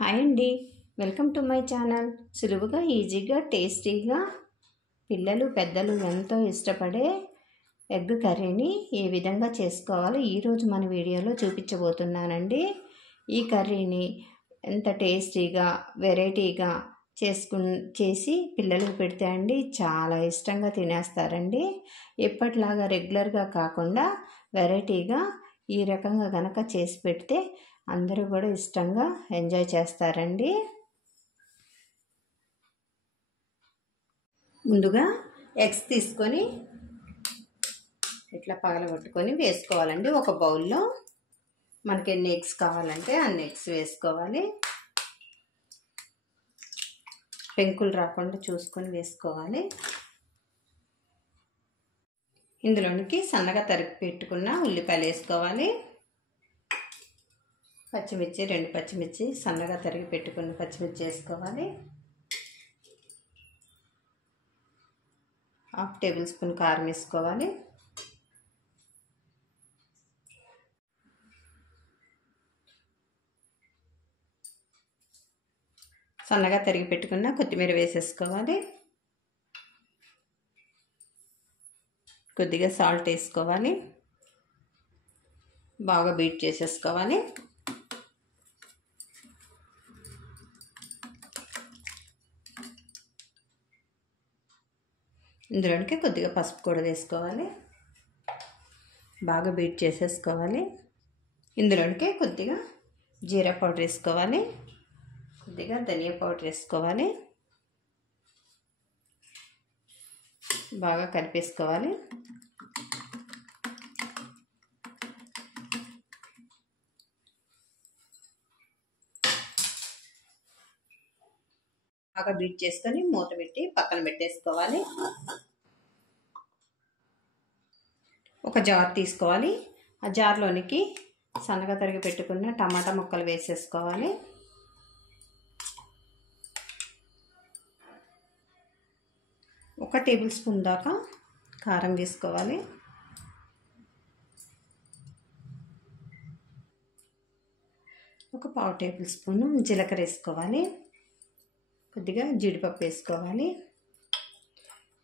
Hi అండి, welcome to my channel. సులువుగా ఈజీగా టేస్టీగా పిల్లలు పెద్దలు ఎంతో ఇష్టపడే ఎగ్ కర్రీని ఏ విధంగా చేసుకోవాలో ఈరోజు మన వీడియోలో చూపించబోతున్నానండి. ఈ కర్రీని ఎంత టేస్టీగా వెరైటీగా చేసి పిల్లలకు పెడితే అండి చాలా ఇష్టంగా తినేస్తారండి. ఎప్పటిలాగా రెగ్యులర్గా కాకుండా వెరైటీగా ఈ రకంగా గనక చేసి పెడితే అందరూ కూడా ఇష్టంగా ఎంజాయ్ చేస్తారండి. ముందుగా ఎగ్స్ తీసుకొని ఇట్లా పగలగొట్టుకొని వేసుకోవాలండి. ఒక బౌల్లో మనకి ఎన్ని ఎగ్స్ కావాలంటే అన్ని ఎగ్స్ వేసుకోవాలి. పెంకులు రాకుండా చూసుకొని వేసుకోవాలి. ఇందులోనికి సన్నగా తరిగి పెట్టుకున్న ఉల్లిపాయలు వేసుకోవాలి. పచ్చిమిర్చి 2 పచ్చిమిర్చి సన్నగా తరిగి పెట్టుకున్న పచ్చిమిర్చి వేసుకోవాలి. 1/2 టేబుల్ స్పూన్ కారం వేసుకోవాలి. సన్నగా తరిగి పెట్టుకున్న కొత్తిమీర వేసేసుకోవాలి. కొద్దిగా సాల్ట్ వేసుకోవాలి. బాగా బీట్ చేసేసుకోవాలి. ఇందులోనికి కొద్దిగా పసుపు కూడా వేసుకోవాలి. బాగా బీట్ చేసేసుకోవాలి. ఇందులోనికి కొద్దిగా జీరా పౌడర్ వేసుకోవాలి. కొద్దిగా ధనియా పౌడర్ వేసుకోవాలి. బాగా కలిపేసుకోవాలి. బాగా బీట్ చేసుకొని మూత పెట్టి పక్కన పెట్టేసుకోవాలి. ఒక జార్ తీసుకోవాలి. ఆ జార్లోనికి సన్నగా తరిగి పెట్టుకున్న టమాటా ముక్కలు వేసేసుకోవాలి. ఒక టేబుల్ స్పూన్ దాకా కారం వేసుకోవాలి. ఒక 1/2 టేబుల్ స్పూన్ జీలకర్ర వేసుకోవాలి. కొద్దిగా జీడిపప్పు వేసుకోవాలి.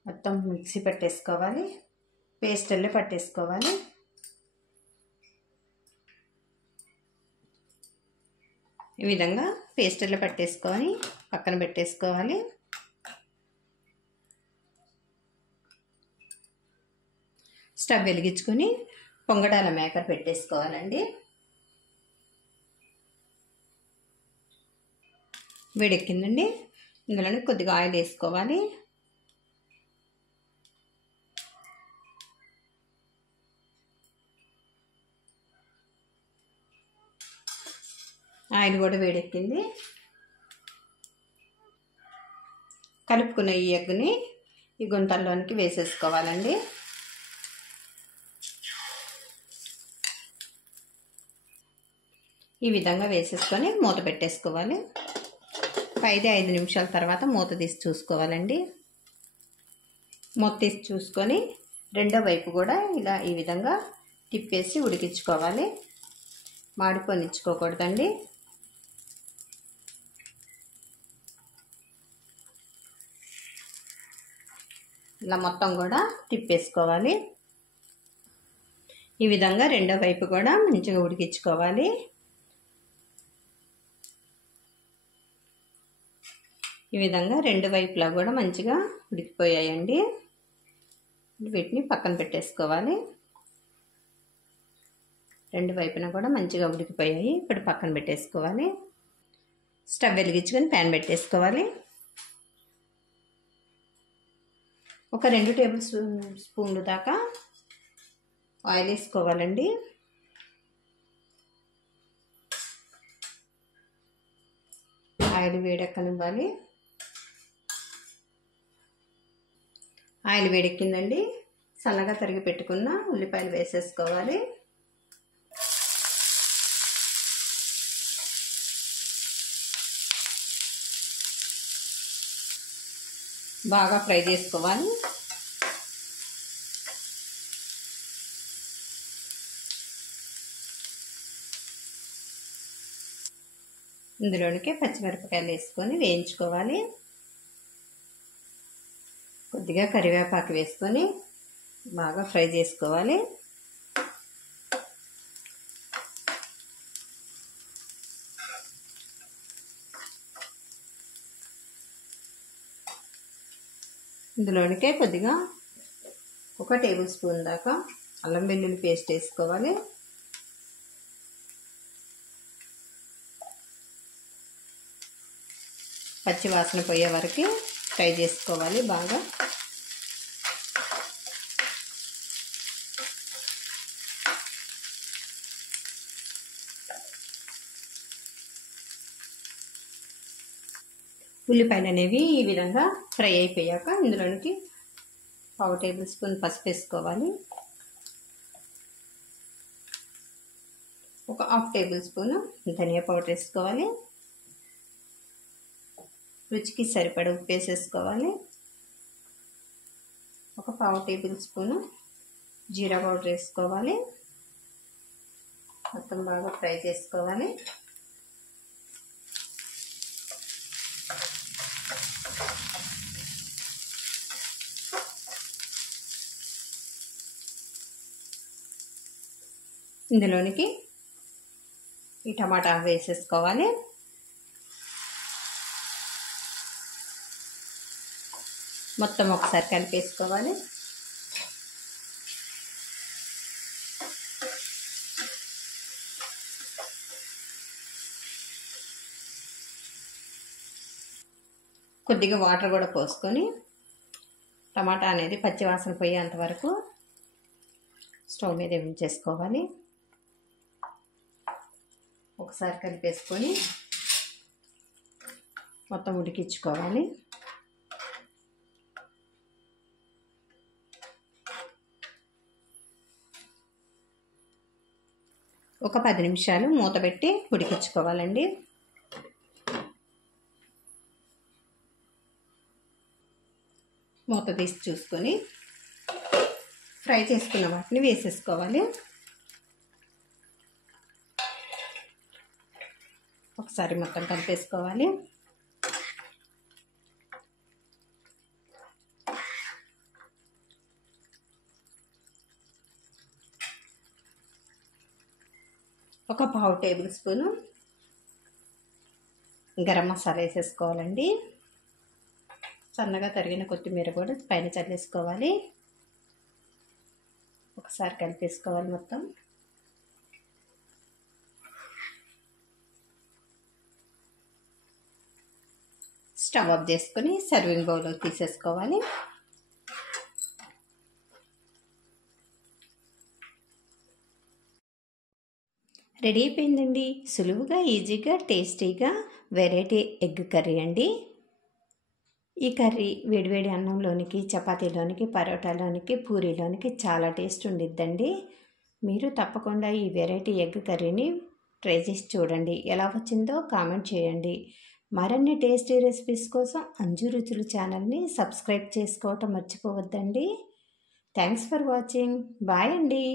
మొత్తం మిక్సీ పట్టేసుకోవాలి. పేస్టల్లే పట్టేసుకోవాలి. ఈ విధంగా పేస్టల్లే పట్టేసుకొని పక్కన పెట్టేసుకోవాలి. స్టవ్ వెలిగించుకొని పొంగడాల మేకర్ పెట్టేసుకోవాలండి. వేడెక్కిందండి. ఇందులోనే కొద్దిగా ఆయిల్ వేసుకోవాలి. ఆయిల్ కూడా వేడెక్కింది. కలుపుకున్న ఈ ఎగ్ని ఈ గుంటల్లోనికి వేసేసుకోవాలండి. ఈ విధంగా వేసేసుకొని మూత పెట్టేసుకోవాలి. 5 నిమిషాల తర్వాత మూత తీసి చూసుకోవాలండి. మూత తీసి చూసుకొని రెండో వైపు కూడా ఇలా ఈ విధంగా తిప్పేసి ఉడికించుకోవాలి. మాడిపోనిచ్చుకోకూడదండి. ఇలా మొత్తం కూడా తిప్పేసుకోవాలి. ఈ విధంగా రెండో వైపు కూడా మంచిగా ఉడికించుకోవాలి. ఈ విధంగా రెండు వైపులా కూడా మంచిగా ఉడికిపోయాయండి. వీటిని పక్కన పెట్టేసుకోవాలి. రెండు వైపున కూడా మంచిగా ఉడికిపోయాయి. ఇప్పుడు పక్కన పెట్టేసుకోవాలి. స్టవ్ వెలిగించుకొని ప్యాన్ పెట్టేసుకోవాలి. ఒక 2 టేబుల్ స్పూన్లు దాకా ఆయిల్ వేసుకోవాలండి. ఆయిల్ వేడెక్కనివ్వాలి. ఆయిల్ వేడెక్కిందండి. సన్నగా తరిగి పెట్టుకున్న ఉల్లిపాయలు వేసేసుకోవాలి. బాగా ఫ్రై చేసుకోవాలి. ఇందులోనికి పచ్చిమిరపకాయలు వేసుకొని వేయించుకోవాలి. కొద్దిగా కరివేపాకు వేసుకొని బాగా ఫ్రై చేసుకోవాలి. ఇందులోనికే కొద్దిగా 1 టేబుల్ స్పూన్ దాకా అల్లం వెల్లుల్లి పేస్ట్ వేసుకోవాలి. పచ్చి వాసన పోయే వరకు ఫ్రై చేసుకోవాలి బాగా. ఉల్లిపాయలు అనేవి ఈ విధంగా ఫ్రై అయిపోయాక ఇందులోనికి 1 టేబుల్ స్పూన్ పసుపు వేసుకోవాలి. 1/2 టేబుల్ స్పూన్ ధనియా పౌడర్ వేసుకోవాలి. రుచికి సరిపడ ఉప్పు వేసేసుకోవాలి. 1/4 టేబుల్ స్పూన్ జీరా పౌడర్ వేసుకోవాలి. మొత్తం బాగా ఫ్రై చేసుకోవాలి. ఇందులోనికి ఈ టమాటా వేసేసుకోవాలి. మొత్తం ఒకసారి కలిపేసుకోవాలి. కొద్దిగా వాటర్ కూడా పోసుకొని టమాటా అనేది పచ్చివాసన పోయేంత వరకు స్టవ్ మీద ఉంచేసుకోవాలి. ఒకసారి కలిపేసుకొని మొత్తం ఉడికించుకోవాలి. ఒక 10 నిమిషాలు మూత పెట్టి ఉడికించుకోవాలండి. మూత తీసి చూసుకొని ఫ్రై చేసుకున్న వాటిని వేసేసుకోవాలి. ఒకసారి మొత్తం కలిపేసుకోవాలి. ఒక 1/2 టేబుల్ స్పూను గరం మసాలా వేసేసుకోవాలండి. సన్నగా తరిగిన కొత్తిమీర కూడా పైన చల్లేసుకోవాలి. ఒకసారి కలిపేసుకోవాలి మొత్తం. స్టవ్ ఆఫ్ చేసుకొని సర్వింగ్ బౌల్లో తీసేసుకోవాలి. రెడీ అయిపోయిందండి. సులువుగా, ఈజీగా, టేస్టీగా వెరైటీ ఎగ్ కర్రీ అండి. ఈ కర్రీ వేడివేడి అన్నంలోనికి, చపాతీలోనికి, పరోటాలోనికి, పూరీలోనికి చాలా టేస్ట్ ఉండిద్దండి. మీరు తప్పకుండా ఈ వెరైటీ ఎగ్ కర్రీని ట్రై చేసి చూడండి. ఎలా వచ్చిందో కామెంట్ చేయండి. మరిన్ని టేస్టీ రెసిపీస్ కోసం అంజు రుచులు ఛానల్ని సబ్స్క్రైబ్ చేసుకోవటం మర్చిపోవద్దండి. Thanks for watching. బాయ్ అండి.